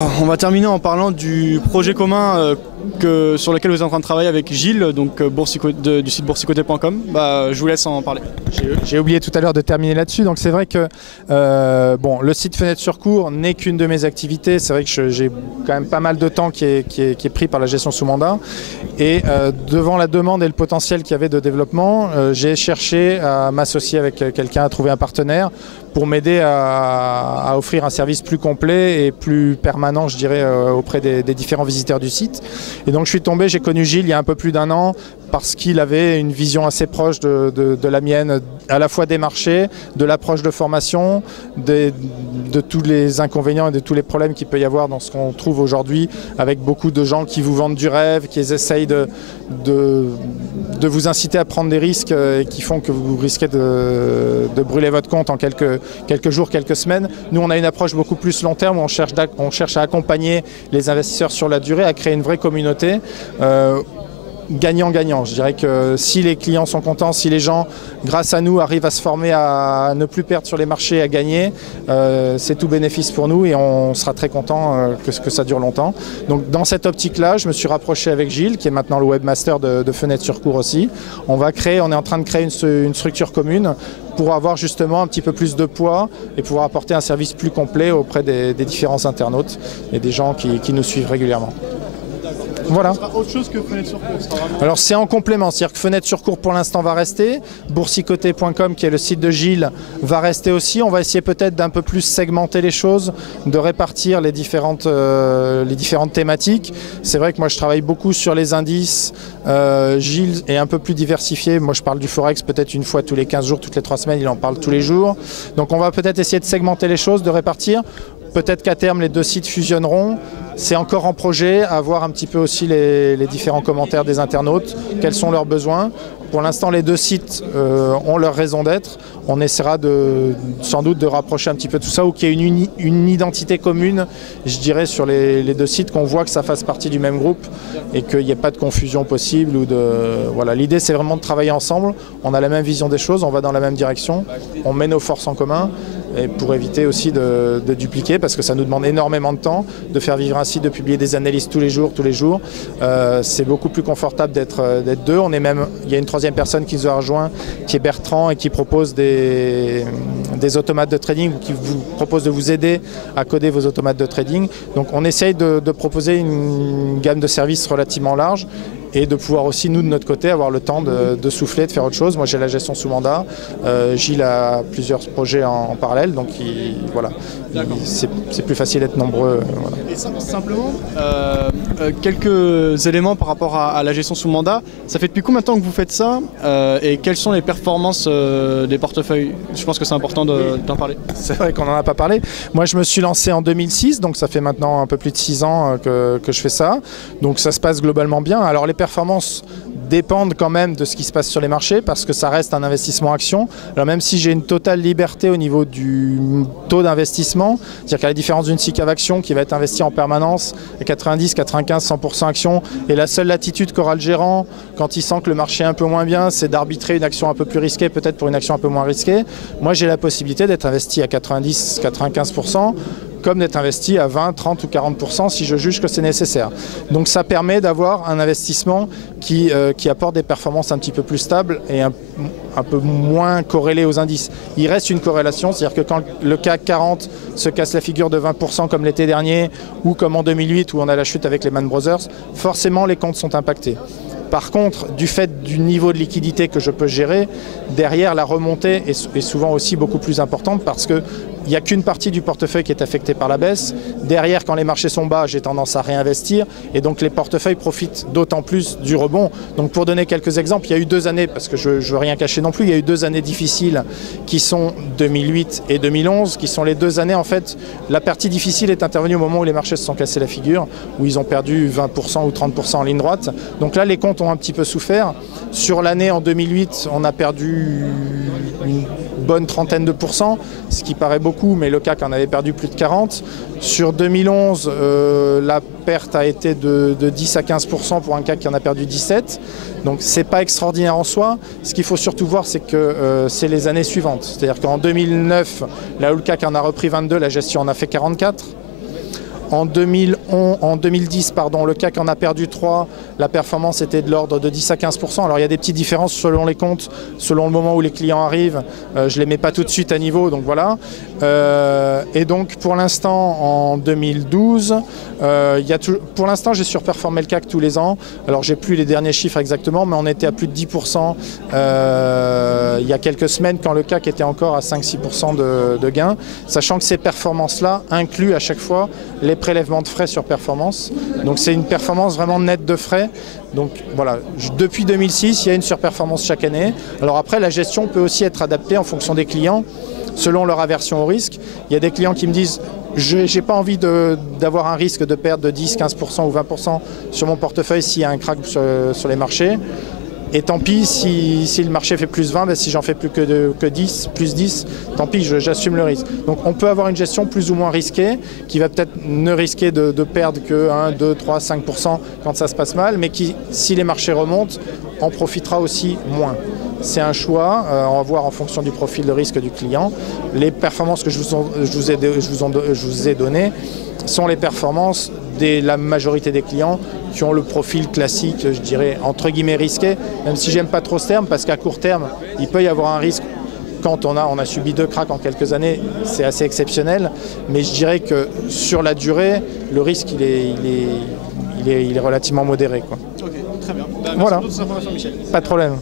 On va terminer en parlant du projet commun sur lequel vous êtes en train de travailler avec Gilles, donc du site boursicoté.com. Je vous laisse en parler. J'ai oublié tout à l'heure de terminer là-dessus. Donc c'est vrai que le site Fenêtre sur Cours n'est qu'une de mes activités. C'est vrai que j'ai quand même pas mal de temps qui est pris par la gestion sous mandat. Et devant la demande et le potentiel qu'il y avait de développement, j'ai cherché à m'associer avec quelqu'un, à trouver un partenaire pour m'aider à offrir un service plus complet et plus permanent, je dirais, auprès des différents visiteurs du site. Et donc je suis tombé, j'ai connu Gilles il y a un peu plus d'un an parce qu'il avait une vision assez proche de la mienne, à la fois des marchés, de l'approche de formation, de tous les inconvénients et de tous les problèmes qu'il peut y avoir dans ce qu'on trouve aujourd'hui avec beaucoup de gens qui vous vendent du rêve, qui essayent de vous inciter à prendre des risques et qui font que vous risquez de brûler votre compte en quelques jours, quelques semaines. Nous, on a une approche beaucoup plus long terme où on cherche à accompagner les investisseurs sur la durée, à créer une vraie communauté. Gagnant-gagnant. Je dirais que si les clients sont contents, si les gens, grâce à nous, arrivent à se former à ne plus perdre sur les marchés, à gagner, c'est tout bénéfice pour nous et on sera très content que ça dure longtemps. Donc dans cette optique-là, je me suis rapproché avec Gilles, qui est maintenant le webmaster de Fenêtre sur Cours aussi. On est en train de créer une structure commune pour avoir justement un petit peu plus de poids et pouvoir apporter un service plus complet auprès des différents internautes et des gens qui nous suivent régulièrement. Voilà. Ce sera autre chose que Fenêtre sur Cours. Alors c'est en complément, c'est-à-dire que Fenêtre sur Cours pour l'instant va rester, boursicoté.com qui est le site de Gilles va rester aussi. On va essayer peut-être d'un peu plus segmenter les choses, de répartir les différentes thématiques. C'est vrai que moi je travaille beaucoup sur les indices, Gilles est un peu plus diversifié. Moi je parle du Forex peut-être une fois tous les 15 jours, toutes les 3 semaines, il en parle tous les jours. Donc on va peut-être essayer de segmenter les choses, de répartir. Peut-être qu'à terme, les deux sites fusionneront. C'est encore en projet, à voir un petit peu aussi les différents commentaires des internautes, quels sont leurs besoins. Pour l'instant, les deux sites ont leur raison d'être. On essaiera sans doute de rapprocher un petit peu tout ça ou qu'il y ait une identité commune, je dirais, sur les deux sites, qu'on voit que ça fasse partie du même groupe et qu'il n'y ait pas de confusion possible. Voilà. L'idée, c'est vraiment de travailler ensemble. On a la même vision des choses, on va dans la même direction. On met nos forces en commun et pour éviter aussi de dupliquer, parce que ça nous demande énormément de temps de faire vivre un site, de publier des analyses tous les jours. C'est beaucoup plus confortable d'être deux. Il y a une troisième personne qui nous a rejoint, qui est Bertrand et qui propose des automates de trading, qui vous propose de vous aider à coder vos automates de trading. Donc on essaye de proposer une gamme de services relativement large et de pouvoir aussi, nous, de notre côté, avoir le temps de souffler, de faire autre chose. Moi, j'ai la gestion sous mandat. Gilles a plusieurs projets en parallèle, donc voilà. C'est plus facile d'être nombreux. Voilà. Et simplement, quelques éléments par rapport à la gestion sous mandat. Ça fait depuis combien de temps que vous faites ça et quelles sont les performances des portefeuilles? Je pense que c'est important d'en parler. C'est vrai qu'on n'en a pas parlé. Moi, je me suis lancé en 2006, donc ça fait maintenant un peu plus de 6 ans que je fais ça. Donc ça se passe globalement bien. Alors les performances dépendent quand même de ce qui se passe sur les marchés parce que ça reste un investissement action. Alors même si j'ai une totale liberté au niveau du taux d'investissement, c'est-à-dire qu'à la différence d'une SICAV action qui va être investie en permanence à 90, 95, 100% action, et la seule latitude qu'aura le gérant quand il sent que le marché est un peu moins bien, c'est d'arbitrer une action un peu plus risquée peut-être pour une action un peu moins risquée. Moi j'ai la possibilité d'être investi à 90, 95%, comme d'être investi à 20, 30 ou 40% si je juge que c'est nécessaire. Donc ça permet d'avoir un investissement qui apporte des performances un petit peu plus stables et un peu moins corrélées aux indices. Il reste une corrélation, c'est-à-dire que quand le CAC 40 se casse la figure de 20% comme l'été dernier ou comme en 2008 où on a la chute avec les Man Brothers, forcément les comptes sont impactés. Par contre, du fait du niveau de liquidité que je peux gérer, derrière la remontée est souvent aussi beaucoup plus importante parce qu'il n'y a qu'une partie du portefeuille qui est affectée par la baisse. Derrière, quand les marchés sont bas, j'ai tendance à réinvestir et donc les portefeuilles profitent d'autant plus du rebond. Donc pour donner quelques exemples, il y a eu 2 années, parce que je ne veux rien cacher non plus, il y a eu 2 années difficiles qui sont 2008 et 2011, qui sont les 2 années en fait, la partie difficile est intervenue au moment où les marchés se sont cassés la figure, où ils ont perdu 20% ou 30% en ligne droite. Donc là, les comptes ont un petit peu souffert. Sur l'année en 2008, on a perdu une bonne trentaine de pourcents, ce qui paraît beaucoup, mais le CAC en avait perdu plus de 40. Sur 2011, la perte a été de 10 à 15% pour un CAC qui en a perdu 17. Donc c'est pas extraordinaire en soi. Ce qu'il faut surtout voir, c'est que c'est les années suivantes. C'est-à-dire qu'en 2009, là où le CAC en a repris 22, la gestion en a fait 44. En 2010, pardon, le CAC en a perdu 3, la performance était de l'ordre de 10 à 15%. Alors il y a des petites différences selon les comptes, selon le moment où les clients arrivent. Je ne les mets pas tout de suite à niveau, donc voilà. Et donc pour l'instant, en 2012, pour l'instant j'ai surperformé le CAC tous les ans. Alors j'ai plus les derniers chiffres exactement, mais on était à plus de 10% il y a quelques semaines quand le CAC était encore à 5-6% de gains, sachant que ces performances-là incluent à chaque fois les prélèvements de frais sur performance. Donc c'est une performance vraiment nette de frais. Donc voilà, depuis 2006, il y a une surperformance chaque année. Alors après, la gestion peut aussi être adaptée en fonction des clients, selon leur aversion au risque. Il y a des clients qui me disent « je n'ai pas envie d'avoir un risque de perte de 10, 15% ou 20% sur mon portefeuille s'il y a un crack sur les marchés ». Et tant pis si le marché fait plus 20, ben si j'en fais plus que 10, plus 10, tant pis, j'assume le risque. Donc on peut avoir une gestion plus ou moins risquée, qui va peut-être ne risquer de perdre que 1, 2, 3, 5% quand ça se passe mal, mais qui, si les marchés remontent, en profitera aussi moins. C'est un choix, on va voir en fonction du profil de risque du client. Les performances que je vous ai données sont les performances de la majorité des clients qui ont le profil classique, je dirais, entre guillemets risqué, même si j'aime pas trop ce terme, parce qu'à court terme, il peut y avoir un risque. Quand on a subi 2 cracks en quelques années, c'est assez exceptionnel, mais je dirais que sur la durée, le risque il est relativement modéré, quoi. Ok, très bien. Merci voilà. pour toutes ces informations, Michel. Pas de problème.